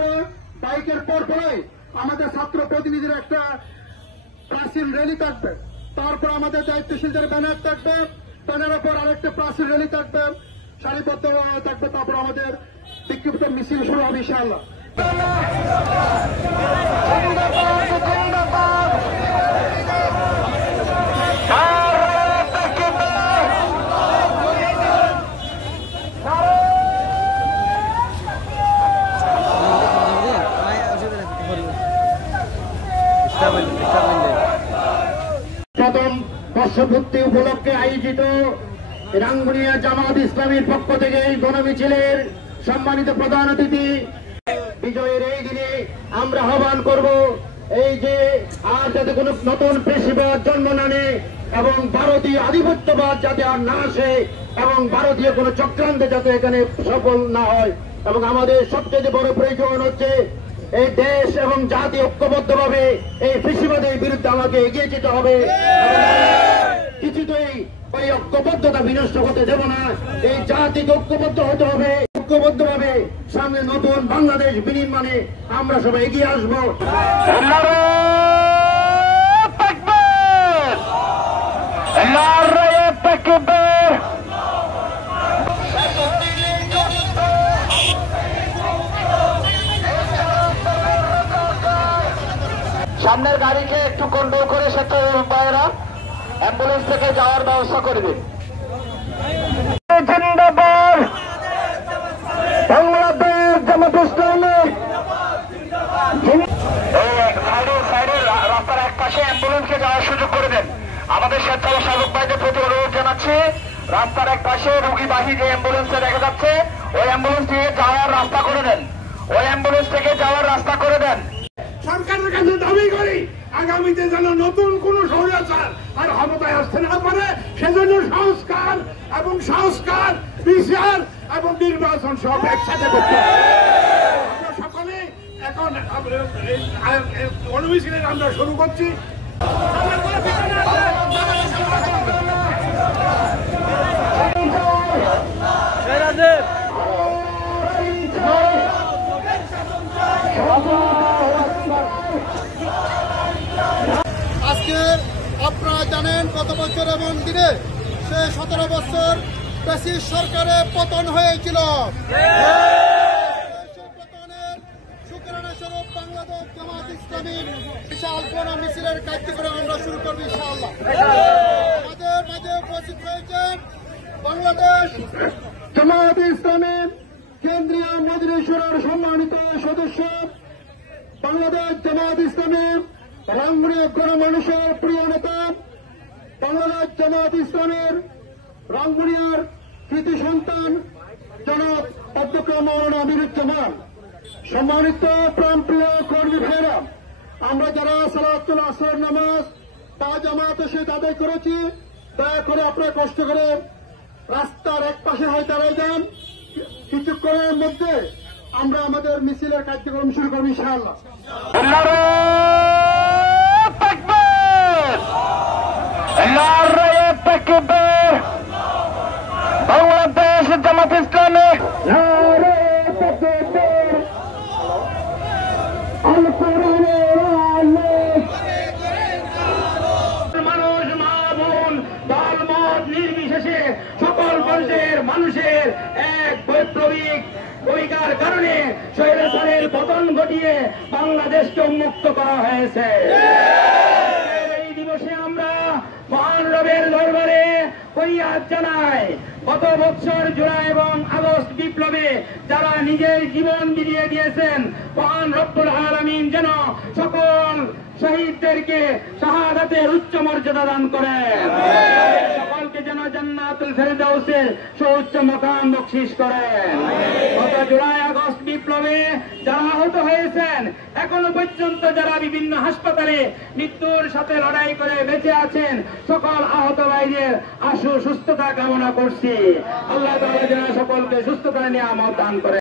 থাকবে। বাইকের পরপরে আমাদের ছাত্র প্রতিনিধির একটা প্রাচীন র্যালি থাকবে। তারপর আমাদের দায়িত্বশীল যারা ব্যানার থাকবে, ব্যানারের পর আরেকটা প্রাচীন র্যালি থাকবে, সারিবদ্ধ থাকবে। তারপর আমাদের বিক্ষিপ্ত মিছিল শুরু হবে ইনশাআল্লাহ। প্রথম বর্ষপূর্তি উপলক্ষে আয়োজিত রাঙ্গুনিয়া জামাত ইসলামীর পক্ষ থেকে এই গণমিছিলের সম্মানিত প্রধান অতিথি বিজয়ের এই দিনে আমরা আহ্বান করব এই যে আর যাতে কোনো নতুন পেশিবাদ জন্ম না নেয় এবং ভারতীয় আধিপত্যবাদ যাতে আর না আসে এবং ভারতীয় কোনো চক্রান্তে যাতে এখানে সফল না হয়। এবং আমাদের সবচেয়ে বড় প্রয়োজন হচ্ছে এই দেশ এবং জাতি ঐক্যবদ্ধভাবে এই পেশিবাদের বিরুদ্ধে আমাকে এগিয়ে যেতে হবে। কিছুতেই ওই ঐক্যবদ্ধতা বিনষ্ট হতে দেব না। এই জাতিকে ঐক্যবদ্ধ হতে হবে। ঐক্যবদ্ধভাবে সামনে নতুন বাংলাদেশ বিনির্মাণে আমরা সবাই এগিয়ে আসবো। সামনের গাড়িকে একটু কন্ট্রোল করে স্বেচ্ছাসেবক ভাইয়েরা অ্যাম্বুলেন্স থেকে যাওয়ার ব্যবস্থা করবে। বাংলাদেশ জামাত ইসলামী রাস্তার এক পাশে অ্যাম্বুলেন্সকে যাওয়ার সুযোগ করে দেন। আমাদের স্বেচ্ছাসেবক ভাইদের প্রতি অনুরোধ জানাচ্ছি, রাস্তার এক পাশে রোগীবাহী যে অ্যাম্বুলেন্সে দেখা যাচ্ছে ওই অ্যাম্বুলেন্স থেকে যাওয়ার রাস্তা করে দেন। ওই অ্যাম্বুলেন্স থেকে যাওয়ার রাস্তা করে দেন। সরকারের কাছে দাবি করি আগামীতে যেন নতুন কোন স্বৈরাচার আর ক্ষমতায় আসতে না পারে, সেজন্য সংস্কার বিচার এবং নির্বাচন সব একসাথে করতে হবে। আমরা সকলে এখন গণমিছিলের আমরা শুরু করছি। আজকে আপনারা জানেন গত বছর এমন দিনে সে 17 বছর ফ্যাসিস্ট সরকারের পতন হয়েছিল। পতনের শুকরানা স্বরূপ বাংলাদেশ জামাত ইসলামীর বিশাল গণমিছিলের কার্যক্রম আমরা শুরু করবো ইনশাআল্লাহ। আমাদের মাঝে উপস্থিত হয়েছেন বাংলাদেশ জামাত ইসলামীর কেন্দ্রীয় মজলিসের সম্মানিত সদস্য, বাংলাদেশ জামাত ইসলামীর রাঙ্গুনিয়া গণমানুষের প্রিয় নেতা, বাংলাদেশ জামাত ইসলামের রাঙ্গুনিয়ার কৃতি সন্তান জনাব অধ্যক্ষ মাওলানা আমিরুজ্জামান, সম্মানিত প্রাণপ্রিয় কর্মী ভাইরা, আমরা যারা সালাতুল আসরের নামাজ তা জামাতের সাথে আদায় করেছি, দয়া করে আপনারা কষ্ট করে রাস্তার এক পাশে হয়ে দাঁড়ায় যান। কিছুক্ষণের মধ্যে আমরা আমাদের মিছিলের কার্যক্রম শুরু করব ইনশাআল্লাহ। বাংলাদেশ জামাত ইসলামী মানুষ মা বোন দলমত নির্বিশেষে সকল বর্ষের মানুষের এক বৈপ্লবিক ভূমিকার কারণে স্বৈরাচারের পতন ঘটিয়ে বাংলাদেশকে উন্মুক্ত করা হয়েছে। এই দিবসে আমরা মহান রবের দরবারে ফরিয়াদ জানাই, গত বছর জুলাই এবং আগস্ট বিপ্লবে যারা নিজের জীবন বিলিয়ে দিয়েছেন, মহান রব্বুল আলামিন যেন সকল শহীদদেরকে শাহাদাতের উচ্চ মর্যাদা দান করেন, সকলকে যেন জান্নাতুল ফেরদাউসের সুউচ্চ মাকাম বখশিশ করেন। গত জুলাই আগস্ট বিপ্লবে যারা আহত হয়েছেন, এখনো পর্যন্ত যারা বিভিন্ন হাসপাতালে মৃত্যুর সাথে লড়াই করে বেঁচে আছেন, সকল আহত ভাইদের আশু সুস্থতা কামনা করছি। আল্লাহ তাআলা যেন সকলকে সুস্থতা নিয়ামত দান করেন।